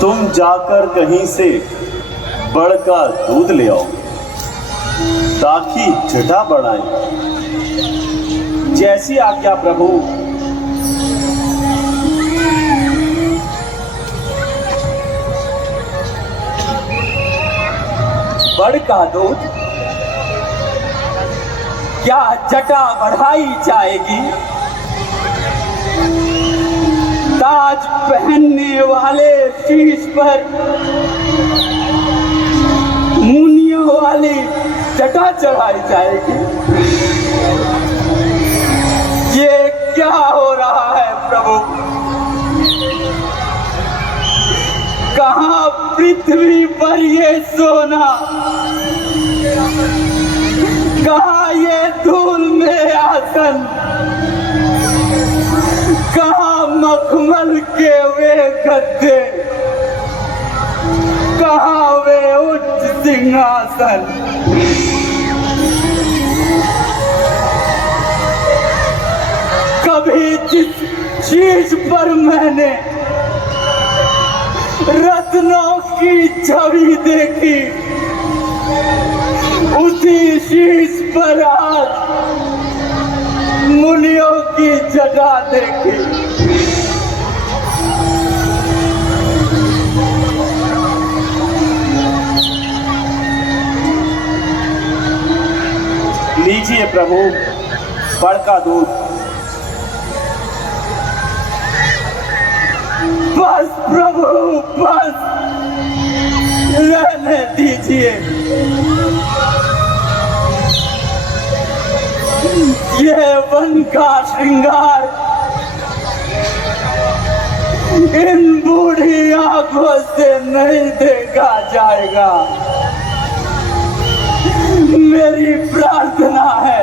तुम जाकर कहीं से बड़ का दूध ले आओ ताकि जटा बढ़ाएं। जैसी आज्ञा प्रभु। बड़ का दूध क्या जटा बढ़ाई जाएगी? ताज पहनने वाले शीश पर मुनियों वाली जटा चढ़ाई जाएगी। ये क्या हो रहा है प्रभु? कहाँ पृथ्वी पर ये सोना, कहाँ ये धूल में आसन, कहाँ मखमल के वे गद्दे, कहाँ वे उच्च सिंहासन। कभी जिस चीज पर मैंने रत्नों की छवि देखी, उसी शीश पर आज मुनियों की जटा देखी। लीजिए प्रभु बड़ का दूध। बस प्रभु बस, रहने दीजिए। ये वन का श्रृंगार इन बूढ़ी आंखों से नहीं देखा जाएगा। मेरी प्रार्थना है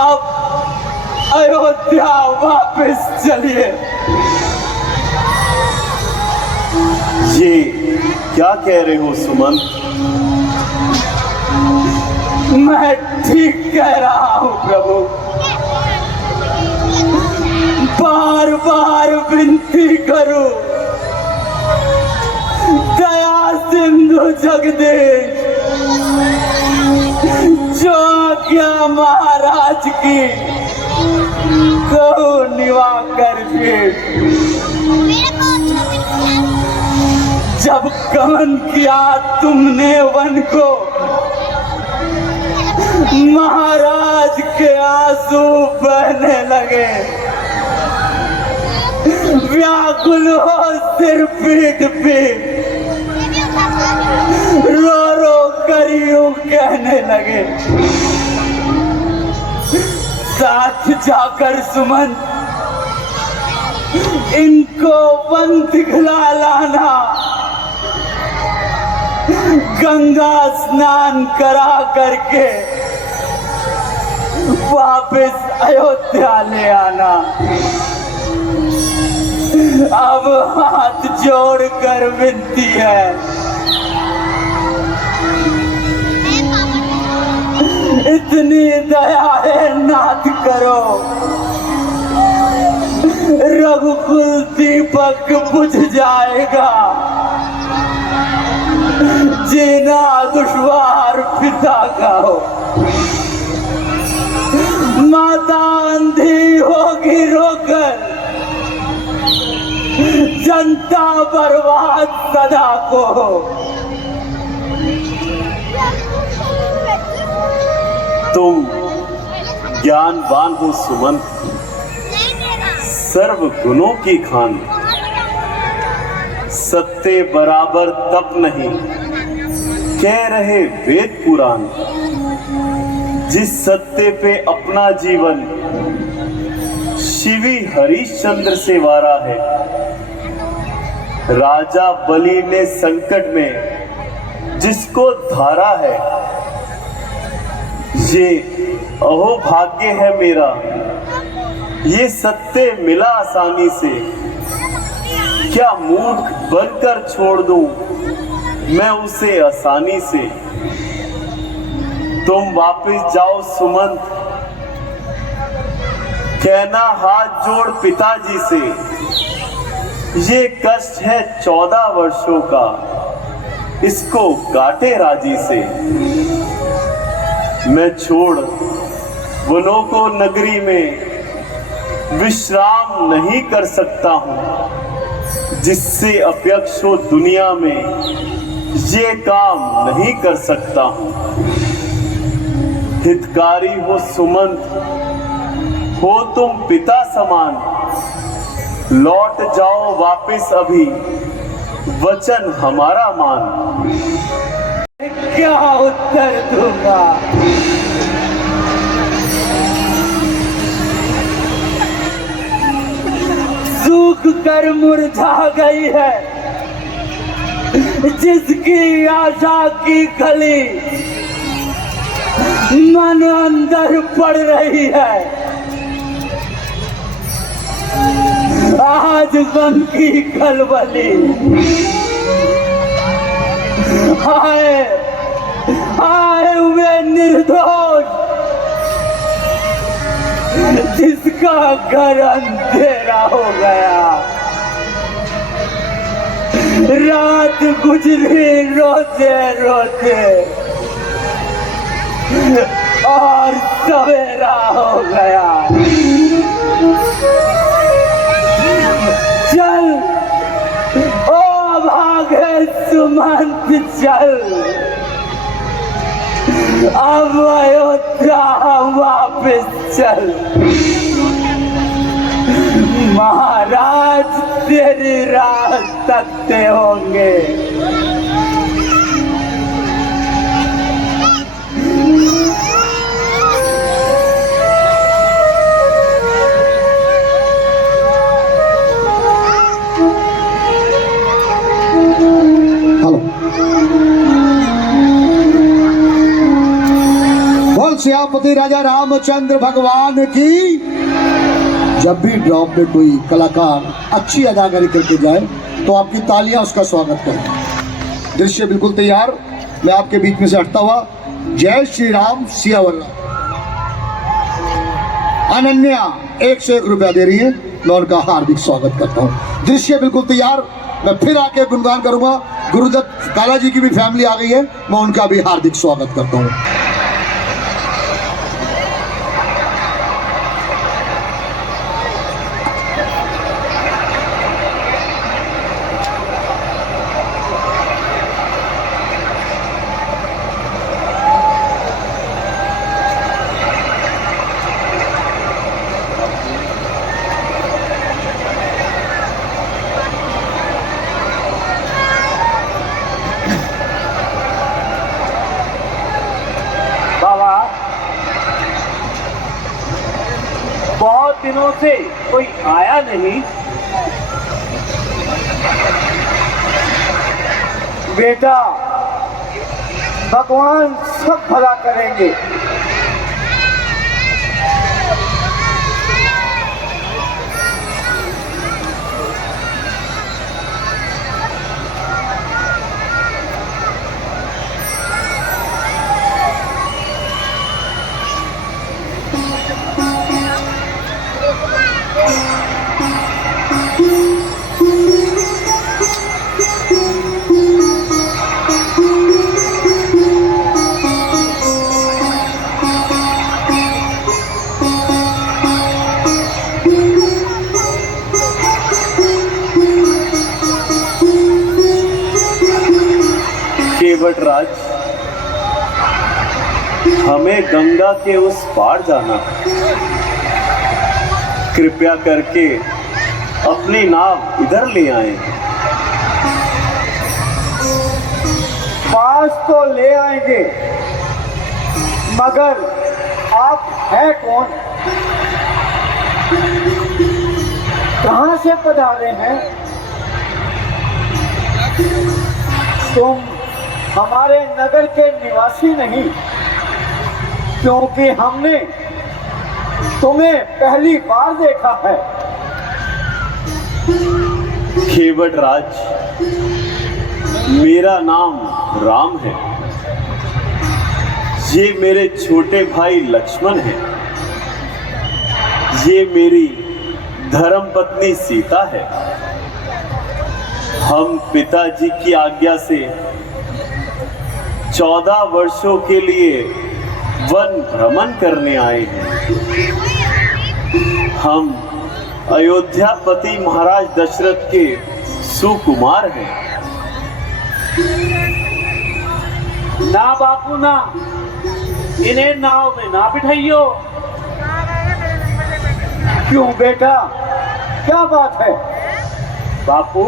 अब अयोध्या वापस चलिए। ये क्या कह रहे हो सुमंत? मैं ठीक कह रहा हूँ प्रभु। बार बार विनती करूं, दया सिंधु जगदीश, जो आज्ञा महाराज की कहो निवा कर फिर। जब गमन किया तुमने वन को, महाराज के आंसू बहने लगे। व्याकुल हो सिर पीट पे, रो रो कर यूं कहने लगे, साथ जाकर सुमंत इनको वन दिखला लाना, गंगा स्नान करा करके वापस अयोध्या ले आना। अब हाथ जोड़कर विनती है, इतनी दया है नाथ करो। रघुकुल दीपक बुझ जाएगा, जीना दुश्वार पिता का हो। माता अंधी होगी रोकर, जनता बर्बाद सदा को हो। तुम ज्ञानवान हो सुमंत, सर्व गुणों की खान। सत्य बराबर तप नहीं, कह रहे वेद पुराण। जिस सत्य पे अपना जीवन शिवी हरिश्चंद्र से वारा है, राजा बलि ने संकट में जिसको धारा है, ये अहो भाग्य है मेरा, ये सत्य मिला आसानी से। क्या मूर्ख बनकर छोड़ दूं मैं उसे आसानी से। तुम वापस जाओ सुमंत, कहना हाथ जोड़ पिताजी से, ये कष्ट है 14 वर्षों का, इसको काटे राजी से। मैं छोड़ वनों को नगरी में विश्राम नहीं कर सकता हूं, जिससे अपेक्ष हो दुनिया में ये काम नहीं कर सकता हूं। हितकारी हो सुमंत, हो तुम पिता समान, लौट जाओ वापस अभी, वचन हमारा मान। क्या उत्तर दूंगा? सूख कर मुरझा गई है जिसकी आशा की कली, मन अंदर पड़ रही है। आज गम की खलबली, आए आए हुए निर्दोष, जिसका घर अंधेरा हो गया। रात गुजरी रोते रोते और सवेरा हो गया। चल ओ भागे सुमंत चल, अब अयोध्या वापस चल। महाराज तेरी राह तकते होंगे। बोल सियापति राजा रामचंद्र भगवान की। जब भी ड्रॉप में कोई कलाकार अच्छी अदाकारी करके जाए तो आपकी तालियां उसका स्वागत करें। दृश्य बिल्कुल तैयार। मैं आपके बीच में से हटता हुआ जय श्री राम सियावर। अनन्या 101 रुपया दे रही है, मैं उनका हार्दिक स्वागत करता हूँ। दृश्य बिल्कुल तैयार। मैं फिर आके गुणगान करूंगा। गुरुदत्त काला जी की भी फैमिली आ गई है, मैं उनका भी हार्दिक स्वागत करता हूँ। बहुत दिनों से कोई आया नहीं। बेटा, भगवान सब भला करेंगे। केवटराज, हमें गंगा के उस पार जाना है। कृपया करके अपनी नाव इधर ले आए। पास तो ले आएंगे, मगर आप हैं कौन? कहां से पधारे हैं? तुम हमारे नगर के निवासी नहीं, क्योंकि हमने तुम्हें पहली बार देखा है। केवटराज, मेरा नाम राम है। ये मेरे छोटे भाई लक्ष्मण हैं। ये मेरी धर्मपत्नी सीता है। हम पिताजी की आज्ञा से 14 वर्षों के लिए वन भ्रमण करने आए हैं। हम अयोध्यापति महाराज दशरथ के सुकुमार हैं। ना बापू ना, इन्हें नाव में ना बिठाइयो। क्यों बेटा, क्या बात है? बापू,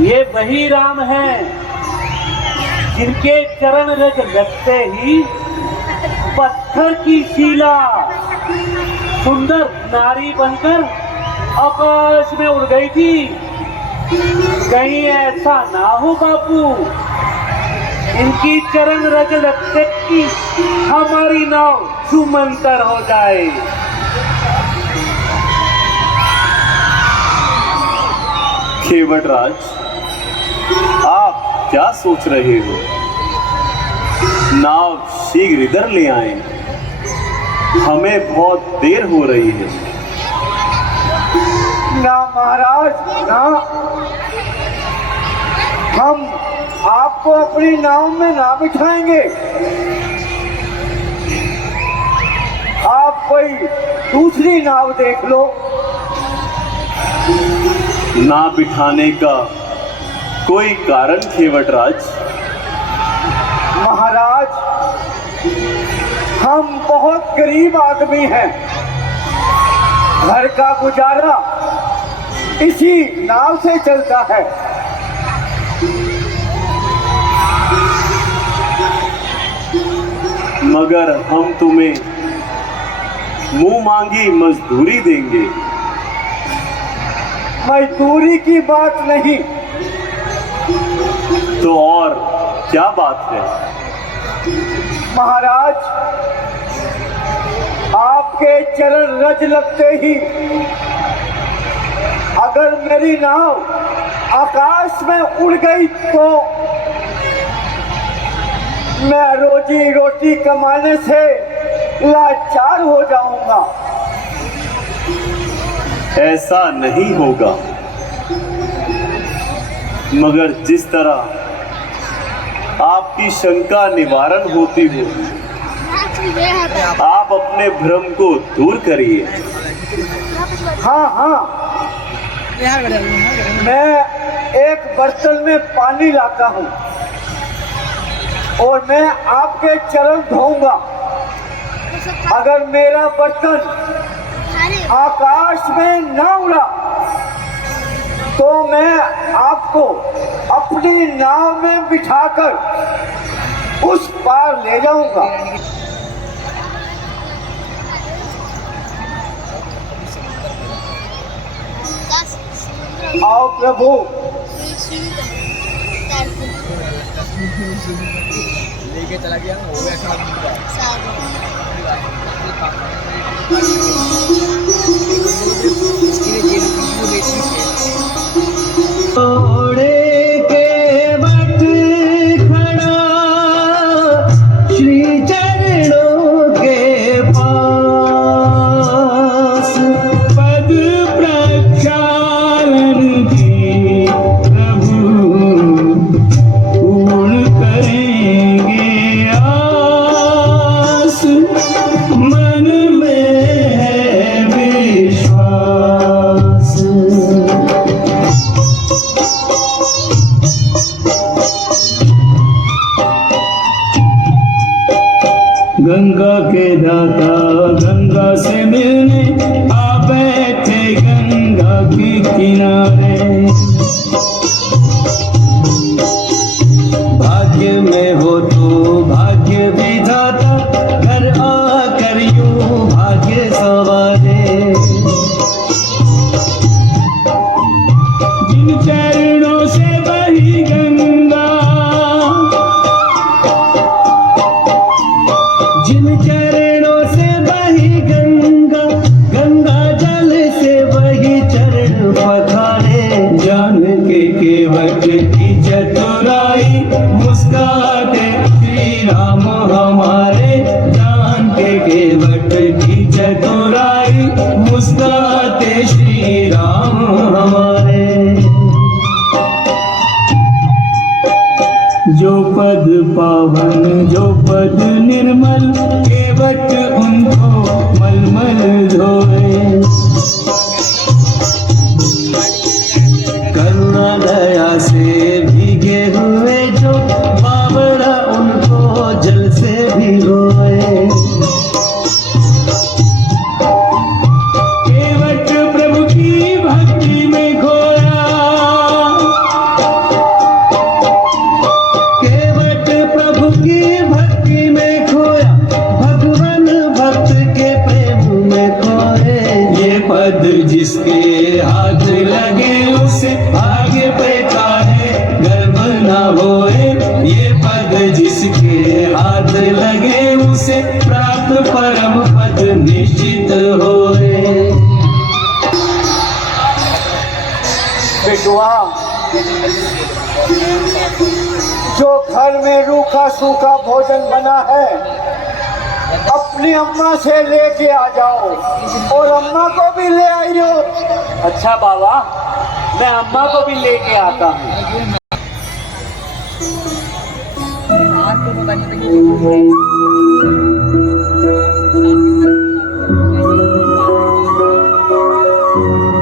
ये वही राम हैं जिनके चरण रज लगते ही पत्थर की शिला सुंदर नारी बनकर आकाश में उड़ गई थी। कहीं ऐसा ना हो बापू, इनकी चरण रज लगते ही हमारी नाव सुमंतर हो जाए। केवटराज, आप क्या सोच रहे हो? नाव शीघ्र इधर ले आए, हमें बहुत देर हो रही है। ना महाराज ना, हम आपको अपनी नाव में ना बिठाएंगे। आप कोई दूसरी नाव देख लो। ना बिठाने का कोई कारण केवटराज? महाराज, हम बहुत गरीब आदमी हैं। घर का गुजारा इसी नाव से चलता है। मगर हम तुम्हें मुंह मांगी मजदूरी देंगे। मजदूरी की बात नहीं। तो और क्या बात है? महाराज, आपके चरण रज लगते ही अगर मेरी नाव आकाश में उड़ गई तो मैं रोजी रोटी कमाने से लाचार हो जाऊंगा। ऐसा नहीं होगा, मगर जिस तरह आपकी शंका निवारण होती हो, आप अपने भ्रम को दूर करिए। हाँ हाँ, मैं एक बर्तन में पानी लाता हूँ और मैं आपके चरण धोऊंगा। अगर मेरा बर्तन आकाश में ना उड़ा तो मैं आपको अपनी नाव में बिठाकर उस पार ले जाऊंगा। आओ प्रभु। लेके चला गया हो गया घोड़े के बट खड़ा श्री चरणों के पास पद प्रक्षालन की प्रभु पूर्ण करेंगे आस। मन में है विश्वास। गंगा के दाता गंगा से मिलने आ बैठे गंगा के किनारे। भाग्य में हो तो भाग्य विधाता घर आकर यूं भाग्य सवारे। जिन चरणों से बही गंगा, जिन चरणों से बही गंगा, गंगा जल से वही चरण पखारे। जान के केवट पावन जो पद निर्मल केवट उनको मलमल धोए। करुणा दया से भीगे हुए जो बावड़ा उनको जल से भिगोए। केवट प्रभु की भक्ति में खोया, केवट प्रभु की भक्ति में खोया, भगवान भक्त के प्रेम में खोए। ये पद जिसके हाथ लगे उसे भाग्य पैदा है, गर्व न होए। ये पद जिसके हाथ लगे उसे प्राप्त परम पद निश्चित होए। बेटुआ, जो घर में रूखा सूखा भोजन बना है अपनी अम्मा से लेके आ जाओ और अम्मा को भी ले आइयो। अच्छा बाबा, मैं अम्मा को भी लेके आता हूँ। आपको पता नहीं था कि